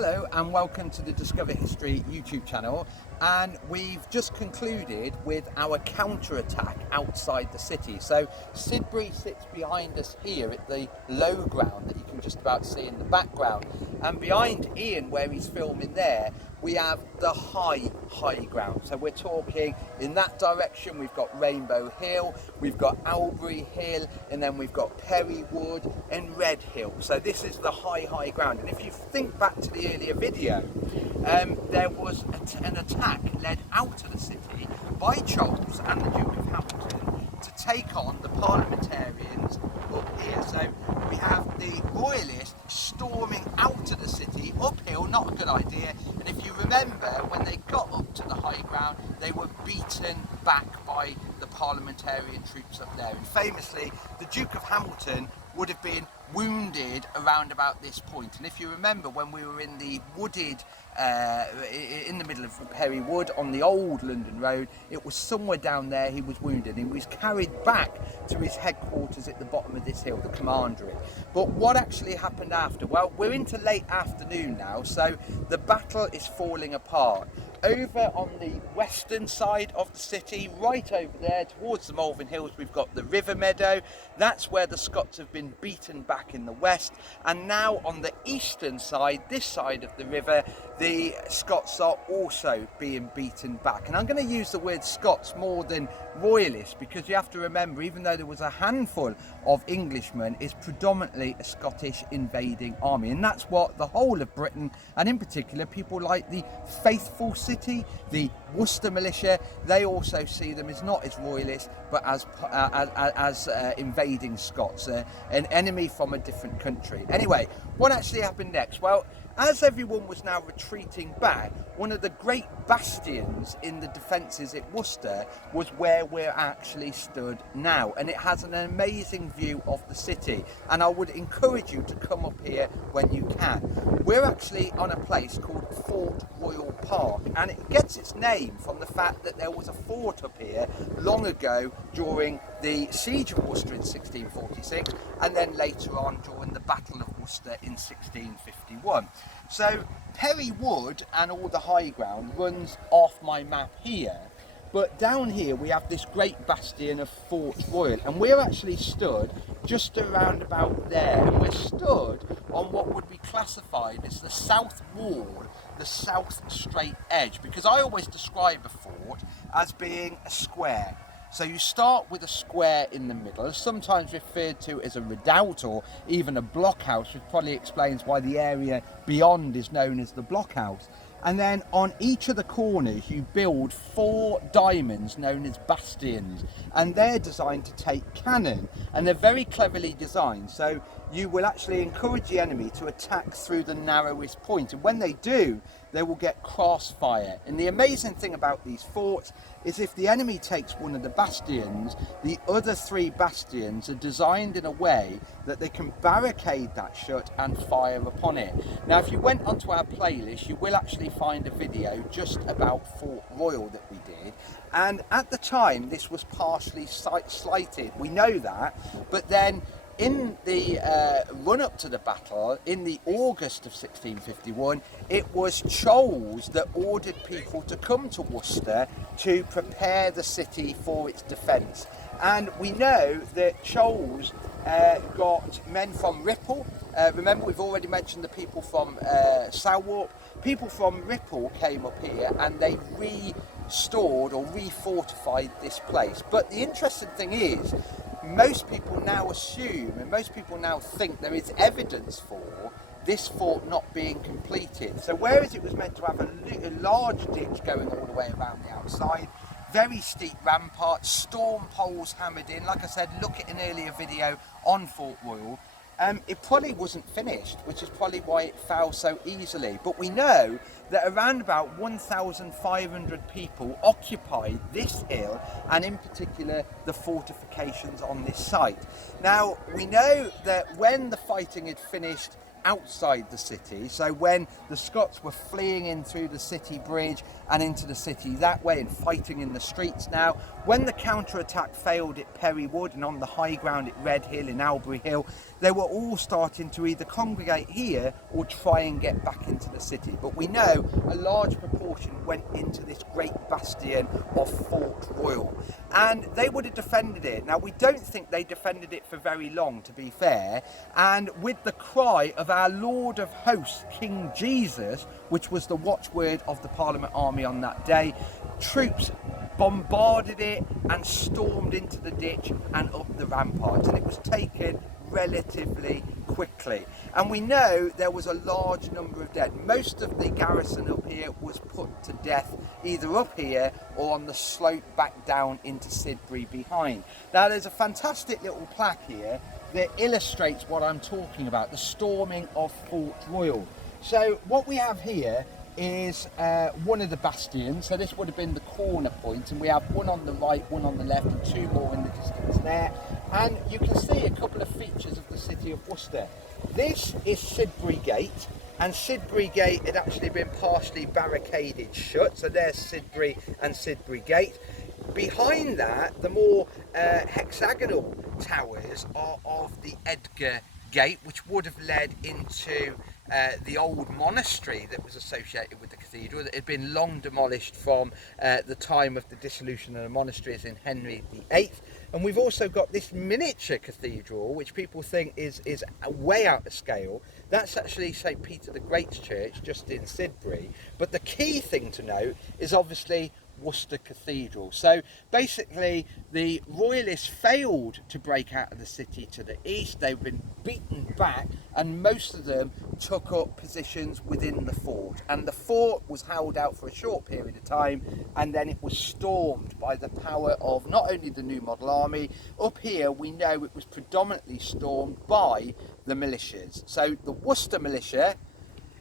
Hello and welcome to the Discover History YouTube channel, and we've just concluded with our counter-attack outside the city. So Sidbury sits behind us here at the low ground that you can just about see in the background, and behind Ian, where he's filming there, we have the high ground. So we're talking in that direction, we've got Rainbow Hill, we've got Albury Hill, and then we've got Perry Wood and Red Hill. So this is the high ground. And if you think back to the earlier video, there was an attack led out of the city by Charles and the Duke of Hamilton to take on the parliamentarians up here. So we have the royalists storming out of the city uphill, not a good idea. And if you remember, when they got up to the high ground, they were beaten back by the parliamentarian troops up there. And famously, the Duke of Hamilton would have been wounded around about this point. And if you remember, when we were in the wooded, in the middle of Perry Wood on the old London road, it was somewhere down there he was wounded. He was carried back to his headquarters at the bottom of this hill, the commandery. But what actually happened after? Well, we're into late afternoon now, so the battle is falling apart. Over on the western side of the city, right over there towards the Malvern Hills, we've got the River Meadow. That's where the Scots have been beaten back in the west. And now on the eastern side, this side of the river, the Scots are also being beaten back. And I'm going to use the word Scots more than royalists, because you have to remember, even though there was a handful of Englishmen, it's predominantly a Scottish invading army. And that's what the whole of Britain, and in particular people like the Faithful City, the Worcester militia, they also see them as not as royalists but as invading Scots, an enemy from a different country. Anyway, what actually happened next? Well, as everyone was now retreating back, one of the great bastions in the defences at Worcester was where we're actually stood now, and it has an amazing view of the city, and I would encourage you to come up here when you can. We're actually on a place called Fort Royal Park, and it gets its name from the fact that there was a fort up here long ago during the siege of Worcester in 1646, and then later on during the Battle of Worcester in 1651. So Perry Wood and all the high ground runs off my map here, but down here we have this great bastion of Fort Royal, and we're actually stood just around about there, and we're stood on what would be classified as the south wall, the south straight edge, because I always describe a fort as being a square. So you start with a square in the middle, sometimes referred to as a redoubt or even a blockhouse, which probably explains why the area beyond is known as the blockhouse. And then on each of the corners you build 4 diamonds known as bastions, and they're designed to take cannon, and they're very cleverly designed, so you will actually encourage the enemy to attack through the narrowest point, and when they do, they will get crossfire. And the amazing thing about these forts is if the enemy takes one of the bastions, the other 3 bastions are designed in a way that they can barricade that shut and fire upon it. Now, if you went onto our playlist, you will actually find a video just about Fort Royal that we did, and at the time this was partially slighted, we know that, but then in the run-up to the battle, in the August of 1651, it was Charles that ordered people to come to Worcester to prepare the city for its defence. And we know that Charles got men from Ripple. Remember, we've already mentioned the people from Southwark. People from Ripple came up here and they restored or refortified this place. But the interesting thing is, most people now assume and most people now think there is evidence for this fort not being completed. So whereas it was meant to have a large ditch going all the way around the outside, very steep ramparts, storm poles hammered in, like I said, look at an earlier video on Fort Royal, it probably wasn't finished, which is probably why it fell so easily. But we know that around about 1,500 people occupied this hill, and in particular the fortifications on this site. Now, we know that when the fighting had finished outside the city. So when the Scots were fleeing in through the city bridge and into the city that way and fighting in the streets now, when the counter-attack failed at Perrywood and on the high ground at Red Hill and Albury Hill, they were all starting to either congregate here or try and get back into the city. But we know a large proportion went into this great bastion of Fort Royal, and they would have defended it. Now, we don't think they defended it for very long, to be fair, and with the cry of our Lord of Hosts, King Jesus, which was the watchword of the Parliament army on that day, troops bombarded it and stormed into the ditch and up the ramparts, and it was taken relatively quickly. And we know there was a large number of dead. Most of the garrison up here was put to death either up here or on the slope back down into Sidbury behind. Now, there's a fantastic little plaque here that illustrates what I'm talking about, the storming of Fort Royal. So what we have here is one of the bastions. So this would have been the corner point, and we have one on the right, one on the left, and two more in the distance there. And you can see a couple of features of the city of Worcester. This is Sidbury Gate, and Sidbury Gate had actually been partially barricaded shut. So there's Sidbury and Sidbury Gate. Behind that, the more hexagonal towers are of the Edgar Gate, which would have led into the old monastery that was associated with the cathedral, that had been long demolished from the time of the dissolution of the monasteries in Henry VIII. And we've also got this miniature cathedral, which people think is way out of scale. That's actually St. Peter the Great's church, just in Sidbury. But the key thing to note is obviously Worcester Cathedral. So basically the Royalists failed to break out of the city to the east. They've been beaten back, and most of them took up positions within the fort, and the fort was held out for a short period of time, and then it was stormed by the power of not only the New Model Army. Up here we know it was predominantly stormed by the militias. So the Worcester militia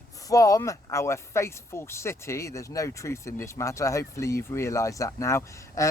from our faithful city, there's no truth in this matter, hopefully you've realised that now,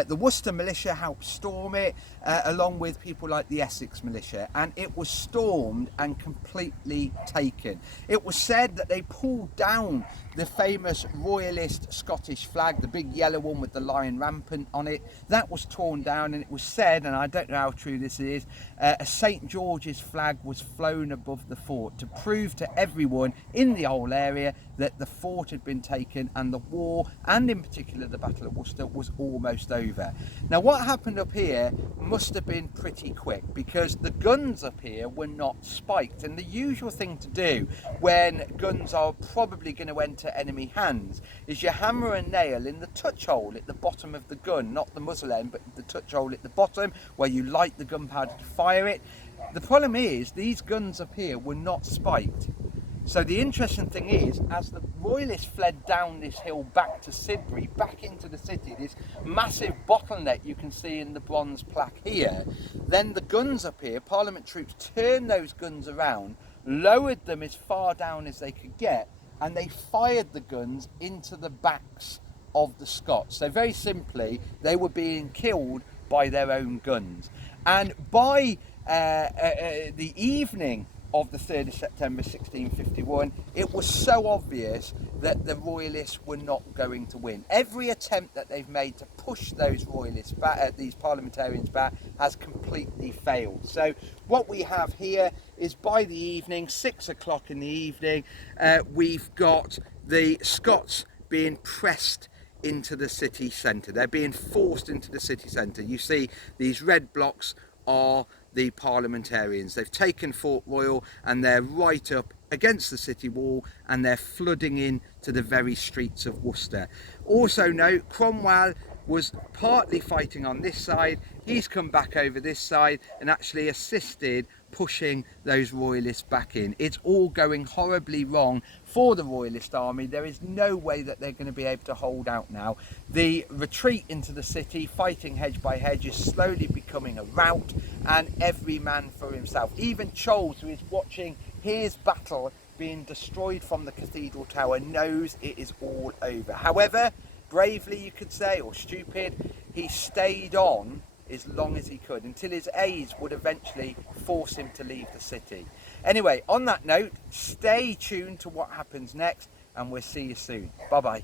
the Worcester militia helped storm it, along with people like the Essex militia, and it was stormed and completely taken. It was said that they pulled down the famous royalist Scottish flag, the big yellow one with the lion rampant on it. That was torn down, and it was said, and I don't know how true this is, a St. George's flag was flown above the fort to prove to everyone in the whole area that the fort had been taken and the war, and in particular the Battle of Worcester, was almost over. Now, what happened up here must have been pretty quick, because the guns up here were not spiked, and the usual thing to do when guns are probably going to enter enemy hands is you hammer a nail in the touch hole at the bottom of the gun, not the muzzle end, but the touch hole at the bottom where you light the gunpowder to fire it. The problem is these guns up here were not spiked. So the interesting thing is, as the Royalists fled down this hill back to Sidbury, back into the city, this massive bottleneck you can see in the bronze plaque here, then the guns up here, Parliament troops turned those guns around, lowered them as far down as they could get, and they fired the guns into the backs of the Scots. So very simply, they were being killed by their own guns. And by the evening of the 3rd of September 1651, it was so obvious that the Royalists were not going to win. Every attempt that they've made to push those Royalists back, these parliamentarians back, has completely failed. So what we have here is, by the evening, 6 o'clock in the evening, we've got the Scots being pressed into the city centre. They're being forced into the city centre. You see these red blocks are the parliamentarians. They've taken Fort Royal and they're right up against the city wall, and they're flooding in to the very streets of Worcester. Also note, Cromwell was partly fighting on this side. He's come back over this side and actually assisted pushing those Royalists back in. It's all going horribly wrong for the Royalist army. There is no way that they're going to be able to hold out now. The retreat into the city, fighting hedge by hedge, is slowly becoming a rout, and every man for himself. Even Charles, who is watching his battle being destroyed from the cathedral tower, knows it is all over. However, bravely you could say, or stupid, he stayed on as long as he could, until his age would eventually force him to leave the city. Anyway, on that note, stay tuned to what happens next, and we'll see you soon. Bye bye.